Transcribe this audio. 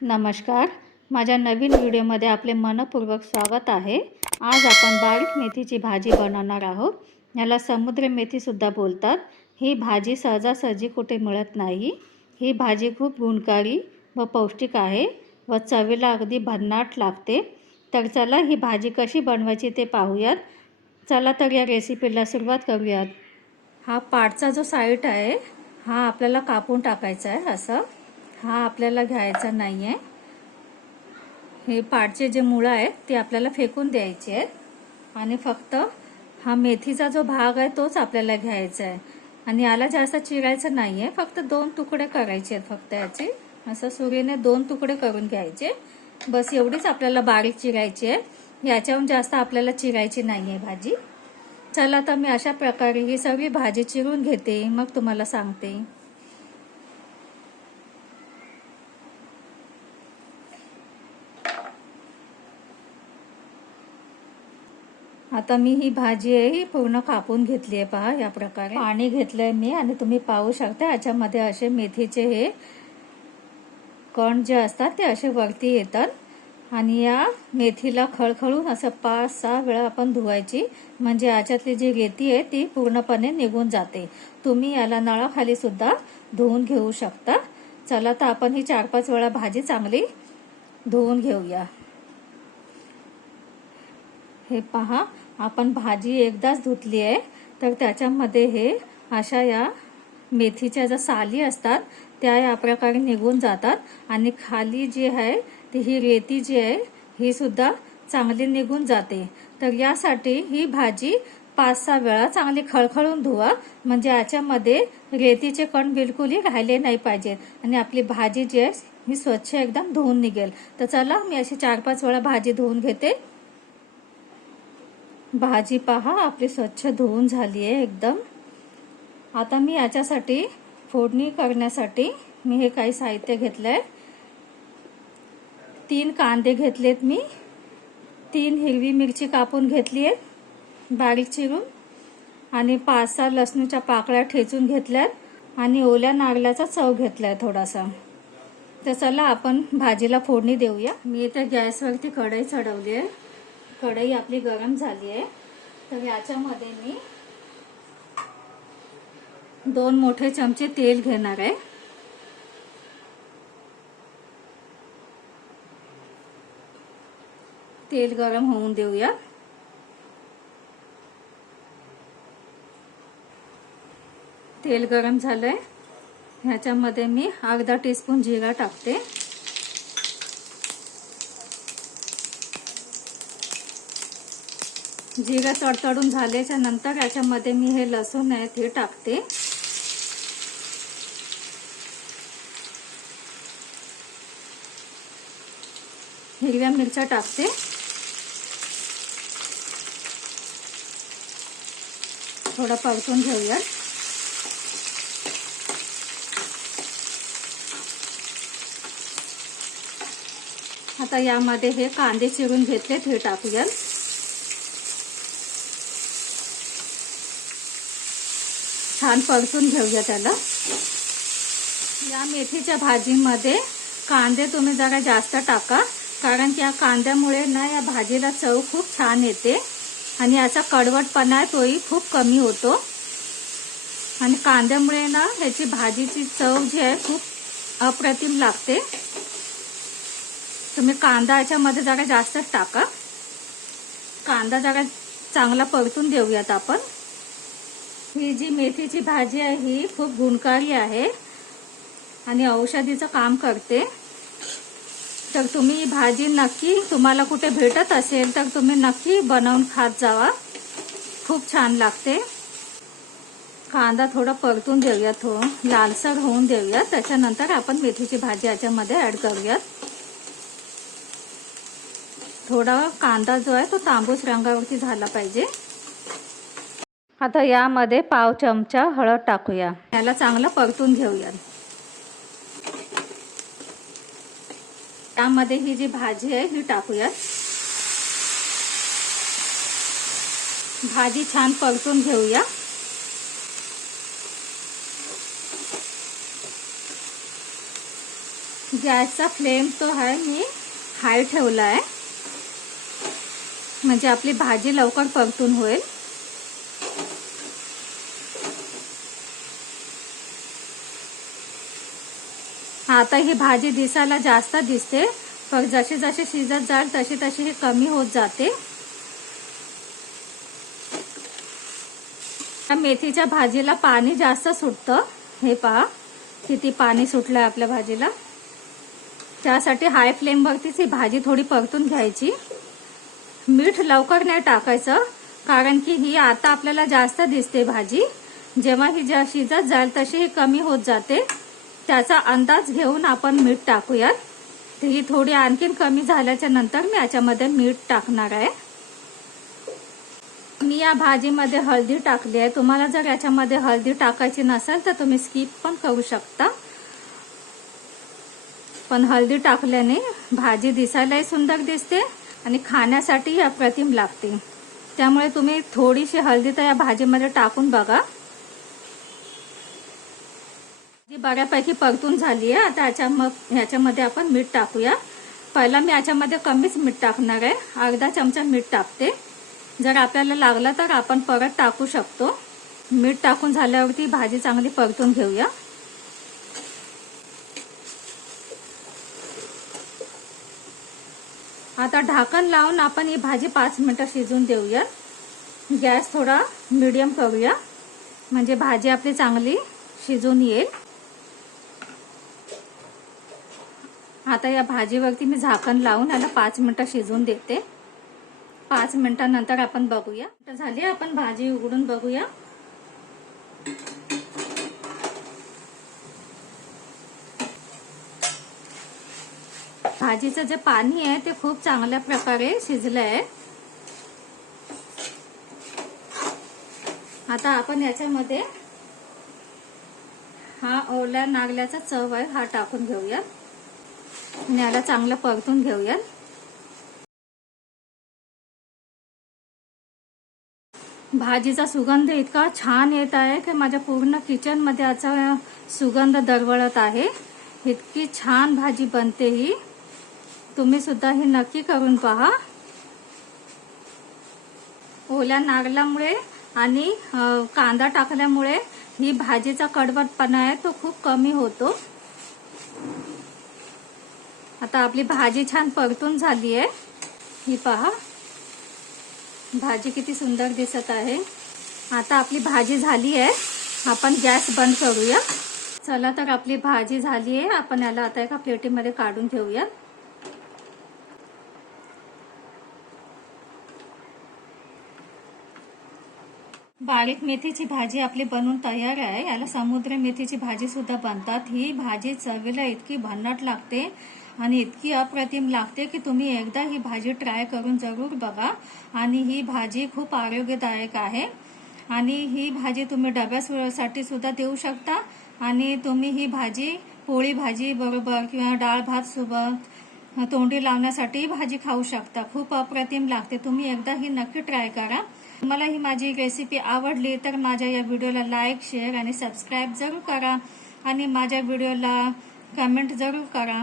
नमस्कार. माझ्या नवीन व्हिडिओमध्ये आपले मनपूर्वक स्वागत आहे. आज आपण बारीक मेथीची भाजी बनवणार आहोत. याला समुद्र मेथीसुद्धा बोलतात. ही भाजी सहजासहजी कुठे मिळत नाही. ही भाजी खूप गुणकारी व पौष्टिक आहे व चवीला अगदी भन्नाट लागते. तर चला ही भाजी कशी बनवायची ते पाहूयात. चला तर या रेसिपीला सुरुवात करूयात. हा पाटचा जो साईट आहे हा आपल्याला कापून टाकायचा आहे असं. हा आपल्याला घ्यायचा नाही आहे हे पाटचे जे मुळं आहेत ते आपल्याला फेकून द्यायचे आहेत. आणि फक्त हा मेथीचा जो भाग आहे तोच आपल्याला घ्यायचा आहे. आणि याला जास्त चिरायचं नाही आहे फक्त दोन तुकडे करायचे आहेत फक्त याचे. असं सुरीने दोन तुकडे करून घ्यायचे. बस एवढीच आपल्याला बारीक चिरायची आहे. याच्याहून जास्त आपल्याला चिरायची नाही आहे भाजी. चला तर मी अशा प्रकारे ही सगळी भाजी चिरून घेते. मग तुम्हाला सांगते. आता मी ही भाजी आहे ही पूर्ण कापून घेतली आहे पहा या प्रकारे. पाणी घेतलंय मी आणि तुम्ही पाहू शकता याच्यामध्ये असे मेथीचे हे कण जे असतात ते असे वरती येतात. आणि या मेथीला खळखळून असं पाच सहा वेळा आपण धुवायची. म्हणजे याच्यातली जी रेती आहे ती पूर्णपणे निघून जाते. तुम्ही याला नळाखाली सुद्धा धुवून घेऊ शकता. चला तर आपण ही चार पाच वेळा भाजी चांगली धुवून घेऊया. हे पहा आपण भाजी एकदाच धुतली आहे तर त्याच्यामध्ये हे अशा या मेथीच्या ज्या साली असतात त्या या प्रकारे निघून जातात. आणि खाली जी आहे ती ही रेती जी आहे ही सुद्धा चांगली निघून जाते. तर यासाठी ही भाजी पाच सहा वेळा चांगली खळखळून धुवा. म्हणजे याच्यामध्ये रेतीचे कण बिलकुलही राहिले नाही पाहिजेत आणि आपली भाजी जी आहे ही स्वच्छ एकदम धुवून निघेल. तर चला मी अशी चार पाच वेळा भाजी धुवून घेते. भाजी पहा आपली स्वच्छ धुवून झाली आहे एकदम. आता मी याच्यासाठी फोडणी करण्यासाठी मी हे काही साहित्य घेतलं आहे तीन कांदे घेतलेत मी. तीन हिरवी मिरची कापून घेतली आहे बारीक चिरून. आणि पाच सहा लसणीच्या पाकळ्या ठेचून घेतल्यात. आणि ओल्या नारळाचा चव घेतला आहे थोडासा. तर चला आपण भाजीला फोडणी देऊया. मी इथे गॅसवरती कढई चढवली आहे कढई आपली गरम झाली आहे. तर याच्यामध्ये मी दोन मोठे चमचे तेल घेणार आहे. तेल गरम होऊन देऊया. तेल गरम झालंय. ह्याच्यामध्ये मी अर्धा टीस्पून जिरा टाकते. जिरा तडतडून झाल्याच्यानंतर याच्यामध्ये मी हे लसूण आहे ते टाकते. हिरव्या मिरच्या टाकते. थोडं परतून घेऊया आता यामध्ये हे कांदे चिरून घेतले ते टाकूयात. छान परतून घेऊया त्याला. या मेथीच्या भाजीमध्ये कांदे तुम्ही जरा जास्त टाका कारण की या कांद्यामुळे ना या भाजीला चव खूप छान येते आणि याचा कडवटपणा आहे तोही खूप कमी होतो. आणि कांद्यामुळे ना ह्याची भाजीची चव जी आहे खूप अप्रतिम लागते. तुम्ही कांदा याच्यामध्ये जरा जास्तच टाका. कांदा जरा चांगला परतून देऊयात आपण. ही जी मेथीची भाजी आहे ही खूप गुणकारी आहे. आणि औषधीचं काम करते. तर तुम्ही ही भाजी नक्की तुम्हाला कुठे भेटत असेल तर तुम्ही नक्की बनवून खात जावा. खूप छान लागते. कांदा थोडा परतून देऊयात हो. लालसर होऊन देऊयात. त्याच्यानंतर आपण मेथीची भाजी याच्यामध्ये ॲड करूयात. थोडा कांदा जो आहे तो तांबूस रंगावरती झाला पाहिजे. आता यामध्ये पाव चमचा हळद टाकूया. याला चांगलं परतून घेऊया. त्यामध्ये ही जी भाजी आहे ही टाकूया. भाजी छान परतून घेऊया. गॅसचा फ्लेम तो आहे मी हाय ठेवला आहे म्हणजे आपली भाजी लवकर परतून होईल. आता ही भाजी दिसायला जास्त दिसते. पण जशी जशी शिजत जाईल तशी तशी ही कमी होत जाते. मेथीच्या भाजीला पाणी जास्त सुटतं. हे पहा किती पाणी सुटलं आहे आपल्या भाजीला. त्यासाठी हाय फ्लेमवरतीच ही भाजी थोडी परतून घ्यायची. मीठ लवकर नाही टाकायचं कारण की ही आता आपल्याला जास्त दिसते भाजी. जेव्हा ही ज्या शिजत जाईल तशी ही कमी होत जाते. त्याचा अंदाज घेऊन आपण मीठ टाकूयात. तर ही थोडी आणखीन कमी झाल्याच्यानंतर मी याच्यामध्ये मीठ टाकणार आहे. मी या भाजीमध्ये हळदी टाकली आहे. तुम्हाला जर याच्यामध्ये हळदी टाकायची नसेल तर तुम्ही स्किप पण करू शकता. पण हळदी टाकल्याने भाजी दिसायलाही सुंदर दिसते आणि खाण्यासाठी अप्रतिम लागते. त्यामुळे तुम्ही थोडीशी हळदी तर या भाजीमध्ये टाकून बघा. ही बऱ्यापैकी परतून झाली आहे. आता याच्या मग ह्याच्यामध्ये आपण मीठ टाकूया. पहिला मी याच्यामध्ये कमीच मीठ टाकणार आहे. अर्धा चमचा मीठ टाकते. जर आपल्याला लागलं तर आपण परत टाकू शकतो. मीठ टाकून झाल्यावरती भाजी चांगली परतून घेऊया. आता ढाकण लावून आपण ही भाजी पाच मिनिटं शिजून देऊया. गॅस थोडा मिडियम करूया. म्हणजे भाजी आपली चांगली शिजून येईल. आता या भाजीवरती मी झाकण लावून याला पाच मिनिटं शिजून देते. पाच मिनिटांनंतर आपण बघूया. झाली आपण भाजी उघडून बघूया. भाजीचं जे पाणी आहे ते खूप चांगल्या प्रकारे शिजलं आहे आता आपण याच्यामध्ये हा ओल्या नागल्याचा चव आहे हा टाकून घेऊया आणि याला चांगलं परतून घेऊया भाजीचा सुगंध इतका छान येत आहे की माझ्या पूर्ण किचनमध्ये याचा सुगंध दरवळत आहे. इतकी छान भाजी बनते ही. तुम्ही सुद्धा हे नक्की करून पहा. ओल्या नारळामुळे आणि कांदा टाकल्यामुळे ही भाजीचा कडवटपणा आहे तो खूप कमी होतो. आता आपली भाजी छान परतून झाली आहे ही पहा. भाजी किती सुंदर दिसत आहे. आता आपली भाजी झाली आहे आपण गॅस बंद करूया. चला तर आपली भाजी झाली आहे आपण याला आता एका प्लेटीमध्ये काढून ठेवूया. बारीक मेथीची भाजी आपली बनवून तयार आहे. याला समुद्र मेथीची भाजी सुद्धा बनतात. ही भाजी चवीला इतकी भन्नट लागते. आणि इतकी अप्रतिम लागते की तुम्ही एकदा ही भाजी ट्राय करून जरूर बघा. आणि ही भाजी खूप आरोग्यदायक आहे. आणि ही भाजी तुम्ही डब्यासाठी सुद्धा देऊ शकता. आणि तुम्ही ही भाजी पोळी भाजी बरोबर किंवा डाळ भात सोबत तोंडी लावण्यासाठी भाजी खाऊ शकता. खूप अप्रतिम लागते. तुम्ही एकदा ही नक्की ट्राय करा. तुम्हाला ही माझी रेसिपी आवडली तर माझ्या या व्हिडिओला लाईक शेअर आणि सबस्क्राईब जरूर करा. आणि माझ्या व्हिडिओला कमेंट जरूर करा.